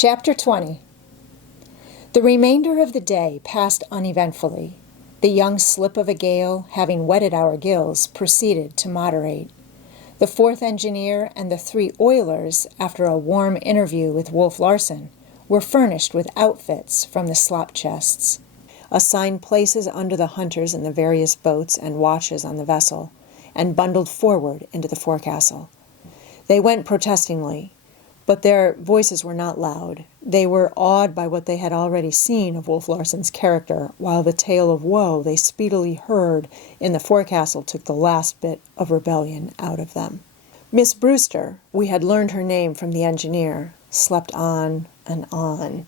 Chapter 20. The remainder of the day passed uneventfully. The young slip of a gale, having wetted our gills, proceeded to moderate. The fourth engineer and the 3 oilers, after a warm interview with Wolf Larson, were furnished with outfits from the slop chests, assigned places under the hunters in the various boats and watches on the vessel, and bundled forward into the forecastle. They went protestingly, but their voices were not loud. They were awed by what they had already seen of Wolf Larson's character, while the tale of woe they speedily heard in the forecastle took the last bit of rebellion out of them. Miss Brewster, we had learned her name from the engineer, slept on and on.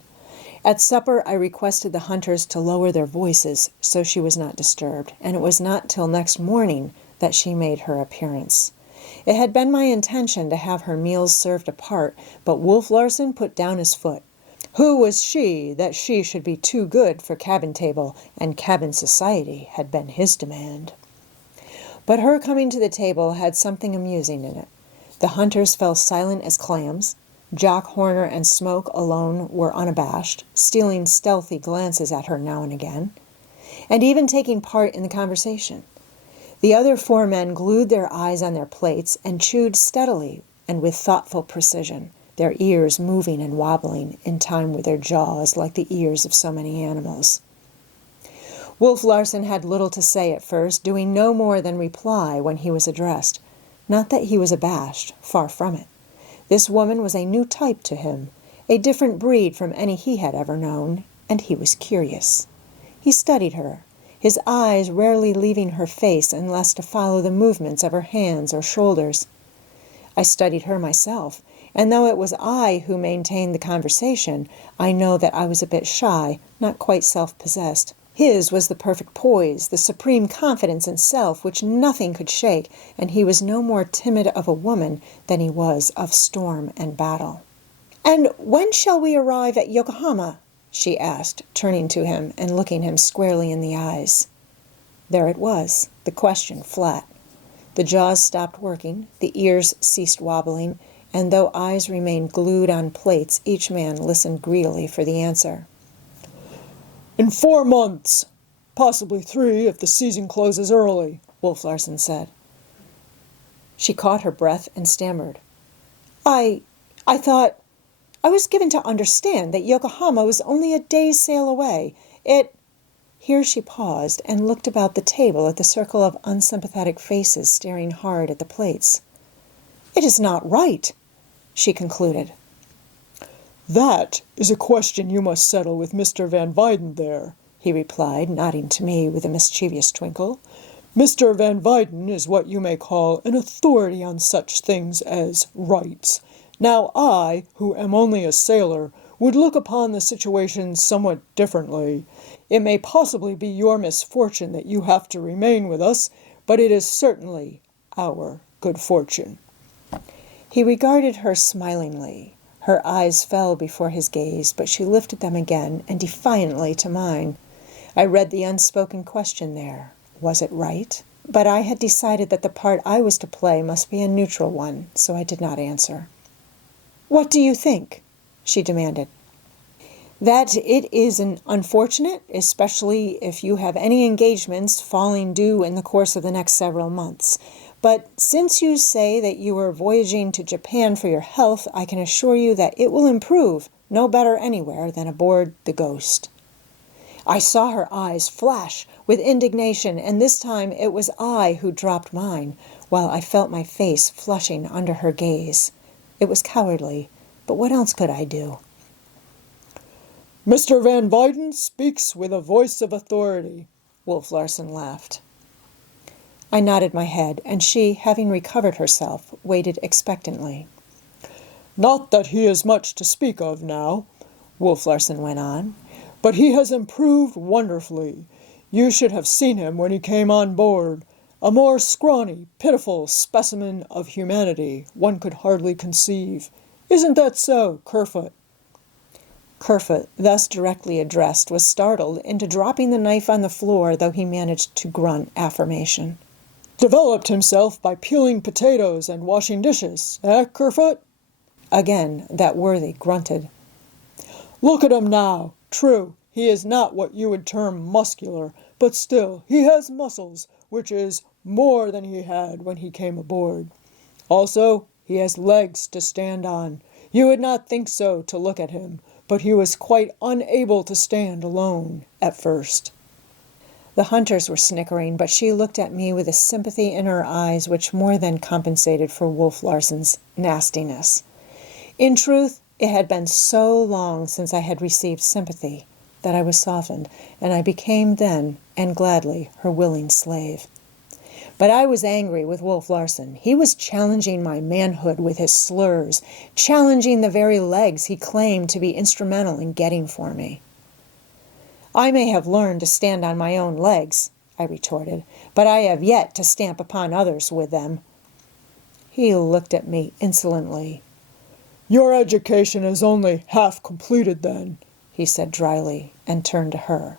At supper I requested the hunters to lower their voices so she was not disturbed, and it was not till next morning that she made her appearance. It had been my intention to have her meals served apart, but Wolf Larson put down his foot. Who was she that she should be too good for cabin table, and cabin society had been his demand. But her coming to the table had something amusing in it. The hunters fell silent as clams. Jock Horner and Smoke alone were unabashed, stealing stealthy glances at her now and again, and even taking part in the conversation. The other 4 men glued their eyes on their plates and chewed steadily and with thoughtful precision, their ears moving and wobbling in time with their jaws like the ears of so many animals. Wolf Larson had little to say at first, doing no more than reply when he was addressed. Not that he was abashed, far from it. This woman was a new type to him, a different breed from any he had ever known, and he was curious. He studied her, his eyes rarely leaving her face unless to follow the movements of her hands or shoulders. I studied her myself, and though it was I who maintained the conversation, I know that I was a bit shy, not quite self-possessed. His was the perfect poise, the supreme confidence in self which nothing could shake, and he was no more timid of a woman than he was of storm and battle. "And when shall we arrive at Yokohama?" she asked, turning to him and looking him squarely in the eyes. There it was, the question flat. The jaws stopped working, the ears ceased wobbling, and though eyes remained glued on plates, each man listened greedily for the answer. "In 4 months, possibly 3 if the season closes early," Wolf Larson said. She caught her breath and stammered. I thought... I was given to understand that Yokohama was only a day's sail away. Here she paused and looked about the table at the circle of unsympathetic faces staring hard at the plates. "It is not right," she concluded. "That is a question you must settle with Mr. Van Weyden there," he replied, nodding to me with a mischievous twinkle. "Mr. Van Weyden is what you may call an authority on such things as rights. Now I, who am only a sailor, would look upon the situation somewhat differently. It may possibly be your misfortune that you have to remain with us, but it is certainly our good fortune." He regarded her smilingly. Her eyes fell before his gaze, but she lifted them again and defiantly to mine. I read the unspoken question there. Was it right? But I had decided that the part I was to play must be a neutral one, so I did not answer. "What do you think?" she demanded. "That it is unfortunate, especially if you have any engagements falling due in the course of the next several months. But since you say that you are voyaging to Japan for your health, I can assure you that it will improve no better anywhere than aboard the Ghost." I saw her eyes flash with indignation, and this time it was I who dropped mine, while I felt my face flushing under her gaze. It was cowardly, but what else could I do? "Mr. Van Weyden speaks with a voice of authority," Wolf Larson laughed. I nodded my head, and she, having recovered herself, waited expectantly. "Not that he is much to speak of now," Wolf Larson went on, "but he has improved wonderfully. You should have seen him when he came on board. A more scrawny, pitiful specimen of humanity one could hardly conceive. Isn't that so, Kerfoot?" Kerfoot, thus directly addressed, was startled into dropping the knife on the floor, though he managed to grunt affirmation. "Developed himself by peeling potatoes and washing dishes, Kerfoot?" Again that worthy grunted. Look at him now. True, he is not what you would term muscular, but still he has muscles, which is more than he had when he came aboard. Also, he has legs to stand on. You would not think so to look at him, but he was quite unable to stand alone at first." The hunters were snickering, but she looked at me with a sympathy in her eyes which more than compensated for Wolf Larson's nastiness. In truth, it had been so long since I had received sympathy that I was softened, and I became then, and gladly, her willing slave. But I was angry with Wolf Larson. He was challenging my manhood with his slurs, challenging the very legs he claimed to be instrumental in getting for me. "I may have learned to stand on my own legs," I retorted, "but I have yet to stamp upon others with them." He looked at me insolently. "Your education is only half completed, then," he said dryly, and turned to her.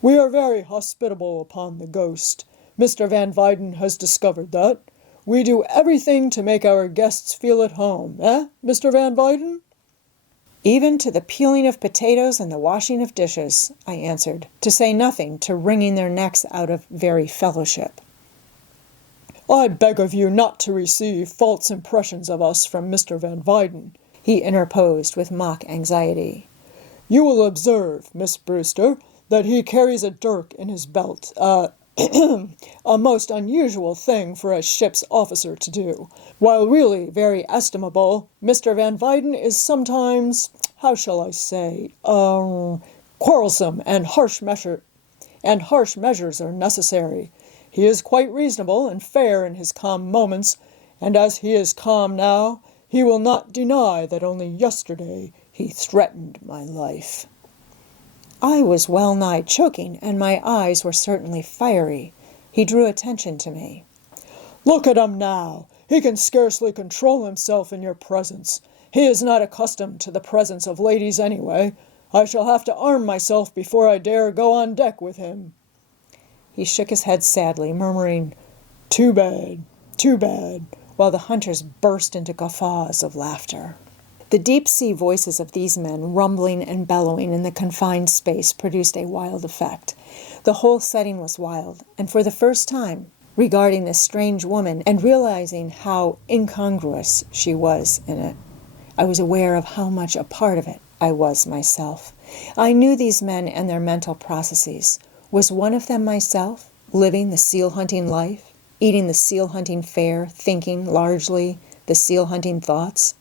"We are very hospitable upon the Ghost. Mr. Van Weyden has discovered that. We do everything to make our guests feel at home, Mr. Van Weyden?" "Even to the peeling of potatoes and the washing of dishes," I answered, to say nothing to wringing their necks out of very fellowship. "I beg of you not to receive false impressions of us from Mr. Van Weyden," he interposed with mock anxiety. "You will observe, Miss Brewster, that he carries a dirk in his belt, a most unusual thing for a ship's officer to do. While really very estimable, Mr. Van Weyden is sometimes, how shall I say, quarrelsome, and harsh measures are necessary. He is quite reasonable and fair in his calm moments, and as he is calm now, he will not deny that only yesterday he threatened my life." I was well nigh choking, and my eyes were certainly fiery. He drew attention to me. "Look at him now. He can scarcely control himself in your presence. He is not accustomed to the presence of ladies anyway. I shall have to arm myself before I dare go on deck with him." He shook his head sadly, murmuring, "Too bad, too bad," while the hunters burst into guffaws of laughter. The deep-sea voices of these men, rumbling and bellowing in the confined space, produced a wild effect. The whole setting was wild, and for the first time, regarding this strange woman and realizing how incongruous she was in it, I was aware of how much a part of it I was myself. I knew these men and their mental processes. Was one of them myself, living the seal-hunting life, eating the seal-hunting fare, thinking, largely, the seal-hunting thoughts?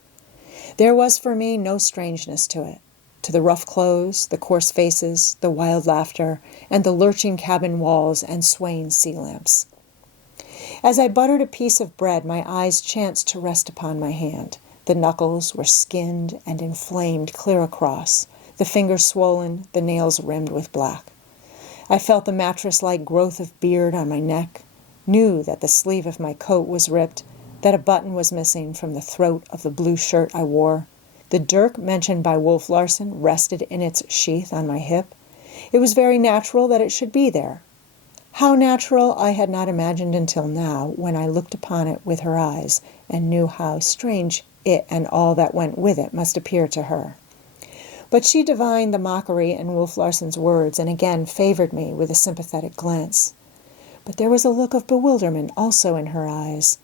There was for me no strangeness to it, to the rough clothes, the coarse faces, the wild laughter, and the lurching cabin walls and swaying sea lamps. As I buttered a piece of bread, my eyes chanced to rest upon my hand. The knuckles were skinned and inflamed clear across, the fingers swollen, the nails rimmed with black. I felt the mattress-like growth of beard on my neck, knew that the sleeve of my coat was ripped, that a button was missing from the throat of the blue shirt I wore. The dirk mentioned by Wolf Larson rested in its sheath on my hip. It was very natural that it should be there. How natural I had not imagined until now, when I looked upon it with her eyes and knew how strange it and all that went with it must appear to her. But she divined the mockery in Wolf Larson's words and again favored me with a sympathetic glance. But there was a look of bewilderment also in her eyes.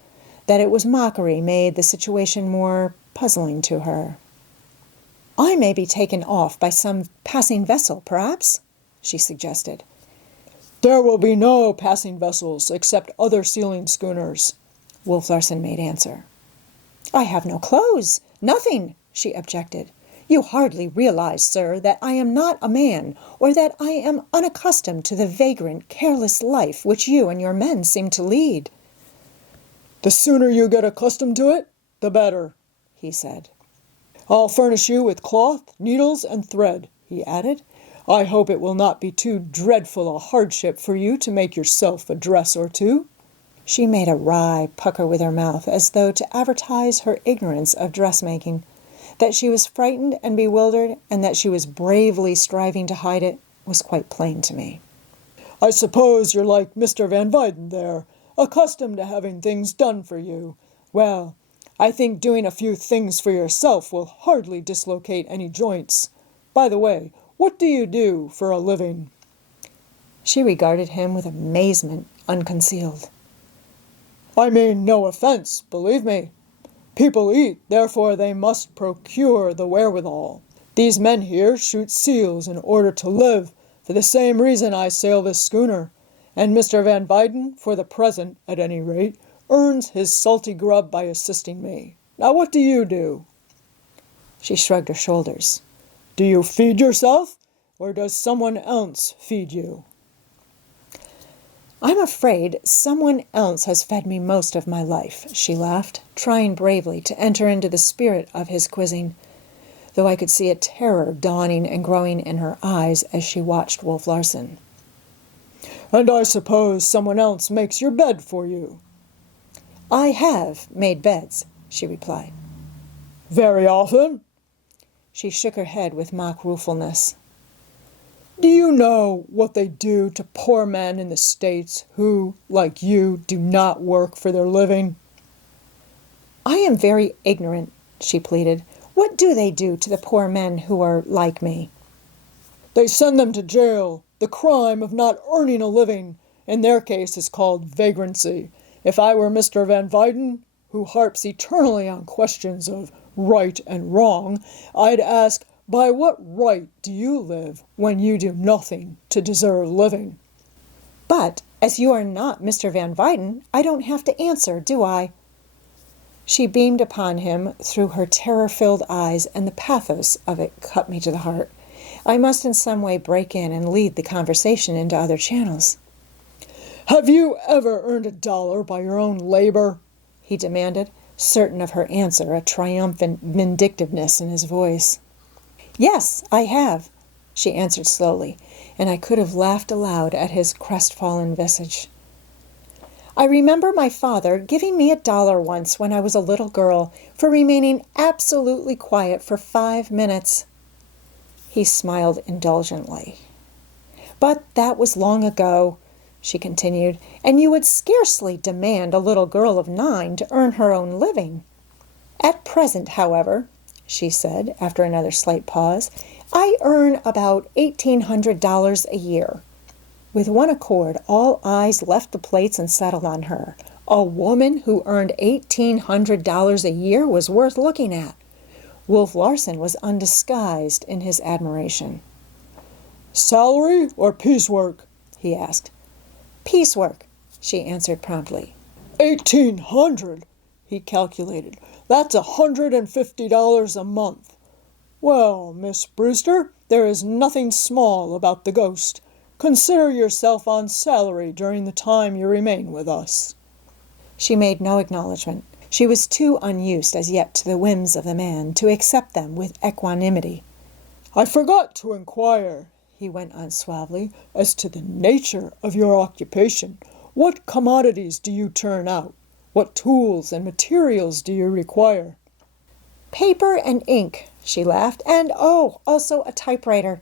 That it was mockery made the situation more puzzling to her. "I may be taken off by some passing vessel, perhaps?" she suggested. "There will be no passing vessels except other sealing schooners," Wolf Larson made answer. "I have no clothes, nothing," she objected. "You hardly realize, sir, that I am not a man, or that I am unaccustomed to the vagrant, careless life which you and your men seem to lead." "The sooner you get accustomed to it, the better," he said. "I'll furnish you with cloth, needles, and thread," he added. "I hope it will not be too dreadful a hardship for you to make yourself a dress or two." She made a wry pucker with her mouth, as though to advertise her ignorance of dressmaking. That she was frightened and bewildered, and that she was bravely striving to hide it, was quite plain to me. "I suppose you're like Mr. Van Weyden there, accustomed to having things done for you. Well, I think doing a few things for yourself will hardly dislocate any joints." By the way, what do you do for a living?" She regarded him with amazement unconcealed. "I mean no offense, believe me. People eat, therefore they must procure the wherewithal. These men here shoot seals in order to live, for the same reason I sail this schooner, and Mr. Van Weyden, for the present at any rate, earns his salty grub by assisting me. Now what do you do?" She shrugged her shoulders. "Do you feed yourself, or does someone else feed you?" "I'm afraid someone else has fed me most of my life," she laughed, trying bravely to enter into the spirit of his quizzing, though I could see a terror dawning and growing in her eyes as she watched Wolf Larson. "And I suppose someone else makes your bed for you?" "I have made beds," she replied. "Very often?" She shook her head with mock ruefulness. "Do you know what they do to poor men in the States who, like you, do not work for their living?" "I am very ignorant," she pleaded. "What do they do to the poor men who are like me?" "They send them to jail. The crime of not earning a living, in their case, is called vagrancy. If I were Mr. Van Weyden, who harps eternally on questions of right and wrong, I'd ask, by what right do you live when you do nothing to deserve living?" "But, as you are not Mr. Van Weyden, I don't have to answer, do I?" She beamed upon him through her terror-filled eyes, and the pathos of it cut me to the heart. I must in some way break in and lead the conversation into other channels. "Have you ever earned $1 by your own labor?" he demanded, certain of her answer, a triumphant vindictiveness in his voice. "Yes, I have," she answered slowly, and I could have laughed aloud at his crestfallen visage. "I remember my father giving me $1 once when I was a little girl for remaining absolutely quiet for 5 minutes. He smiled indulgently. "But that was long ago," she continued, "and you would scarcely demand a little girl of 9 to earn her own living. At present, however," she said, after another slight pause, "I earn about $1,800 a year." With one accord, all eyes left the plates and settled on her. A woman who earned $1,800 a year was worth looking at. Wolf Larson was undisguised in his admiration. "Salary or piecework?" he asked. "Piecework," she answered promptly. 1,800, he calculated. "That's $150 a month. Well, Miss Brewster, there is nothing small about the ghost. Consider yourself on salary during the time you remain with us." She made no acknowledgment. She was too unused as yet to the whims of the man to accept them with equanimity. "I forgot to inquire," he went on suavely, "as to the nature of your occupation. What commodities do you turn out? What tools and materials do you require?" "Paper and ink," she laughed, "and, oh, also a typewriter."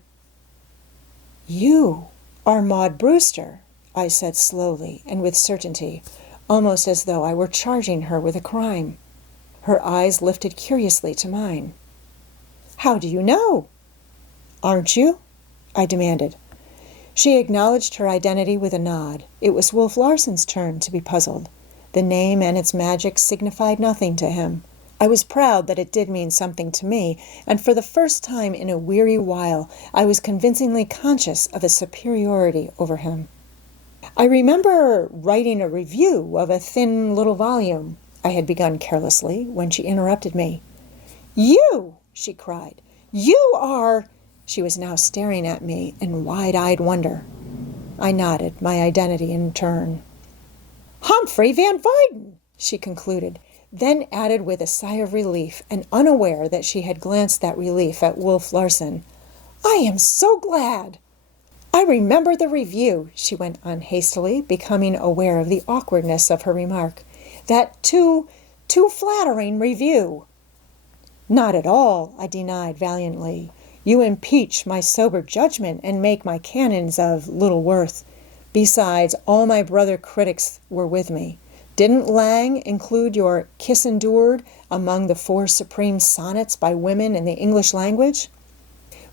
"You are Maud Brewster," I said slowly and with certainty, almost as though I were charging her with a crime. Her eyes lifted curiously to mine. "How do you know?" "Aren't you?" I demanded. She acknowledged her identity with a nod. It was Wolf Larson's turn to be puzzled. The name and its magic signified nothing to him. I was proud that it did mean something to me, and for the first time in a weary while I was convincingly conscious of a superiority over him. "I remember writing a review of a thin little volume," I had begun carelessly, when she interrupted me. "You!" she cried. "You are—" She was now staring at me in wide-eyed wonder. I nodded, my identity in turn. "Humphrey Van Weyden," she concluded, then added with a sigh of relief, and unaware that she had glanced that relief at Wolf Larson, "I am so glad." "I remember the review," she went on hastily, becoming aware of the awkwardness of her remark. "That too flattering review." "Not at all," I denied valiantly. "You impeach my sober judgment and make my canons of little worth. Besides, all my brother critics were with me. Didn't Lang include your Kiss Endured among the 4 supreme sonnets by women in the English language?"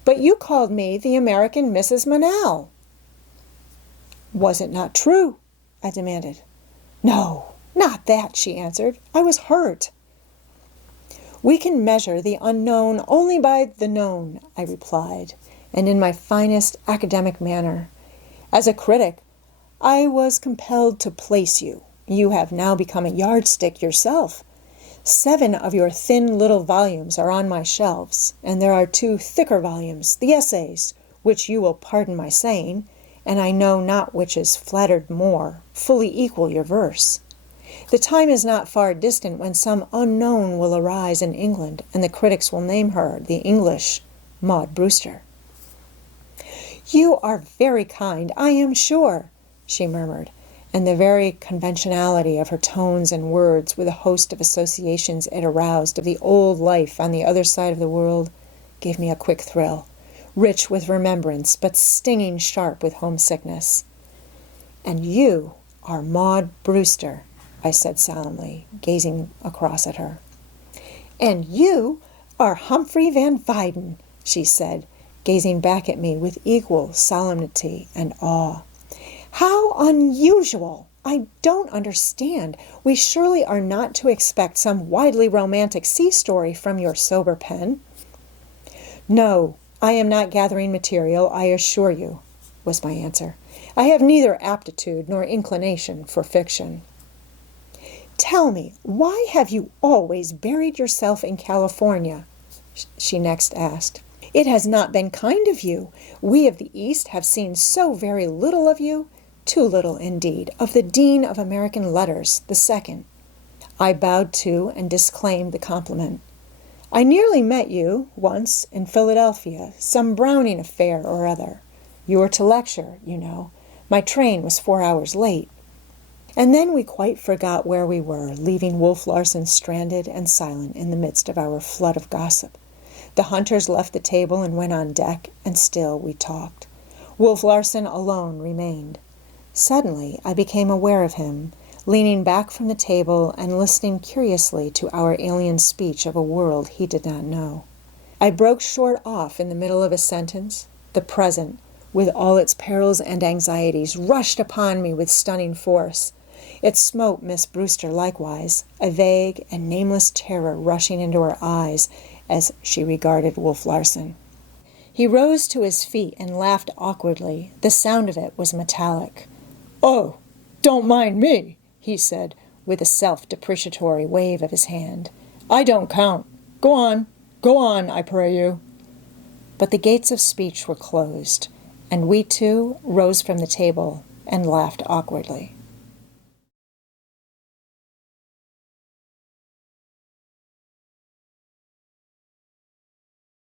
But you called me the American Mrs. Manal." "Was it not true?" I demanded. "No, not that," she answered. "I was hurt." "We can measure the unknown only by the known," I replied, and in my finest academic manner. "As a critic, I was compelled to place you. You have now become a yardstick yourself. 7 of your thin little volumes are on my shelves, and there are 2 thicker volumes, the essays, which you will pardon my saying, and I know not which is flattered more, fully equal your verse. The time is not far distant when some unknown will arise in England, and the critics will name her the English Maud Brewster." "You are very kind, I am sure," she murmured, and the very conventionality of her tones and words, with a host of associations it aroused of the old life on the other side of the world, gave me a quick thrill, rich with remembrance, but stinging sharp with homesickness. "And you are Maud Brewster," I said solemnly, gazing across at her. "And you are Humphrey Van Weyden," she said, gazing back at me with equal solemnity and awe. "How unusual! I don't understand. We surely are not to expect some widely romantic sea story from your sober pen." "No, I am not gathering material, I assure you," was my answer. "I have neither aptitude nor inclination for fiction." "Tell me, why have you always buried yourself in California?" she next asked. "It has not been kind of you. We of the East have seen so very little of you, too little, indeed, of the Dean of American Letters, the second." I bowed to and disclaimed the compliment. "I nearly met you, once, in Philadelphia, some Browning affair or other. You were to lecture, you know. My train was 4 hours late." And then we quite forgot where we were, leaving Wolf Larson stranded and silent in the midst of our flood of gossip. The hunters left the table and went on deck, and still we talked. Wolf Larson alone remained. Suddenly I became aware of him, leaning back from the table and listening curiously to our alien speech of a world he did not know. I broke short off in the middle of a sentence. The present, with all its perils and anxieties, rushed upon me with stunning force. It smote Miss Brewster likewise, a vague and nameless terror rushing into her eyes as she regarded Wolf Larson. He rose to his feet and laughed awkwardly. The sound of it was metallic. "Oh, don't mind me," he said, with a self-depreciatory wave of his hand. "I don't count. Go on, I pray you." But the gates of speech were closed, and we too rose from the table and laughed awkwardly.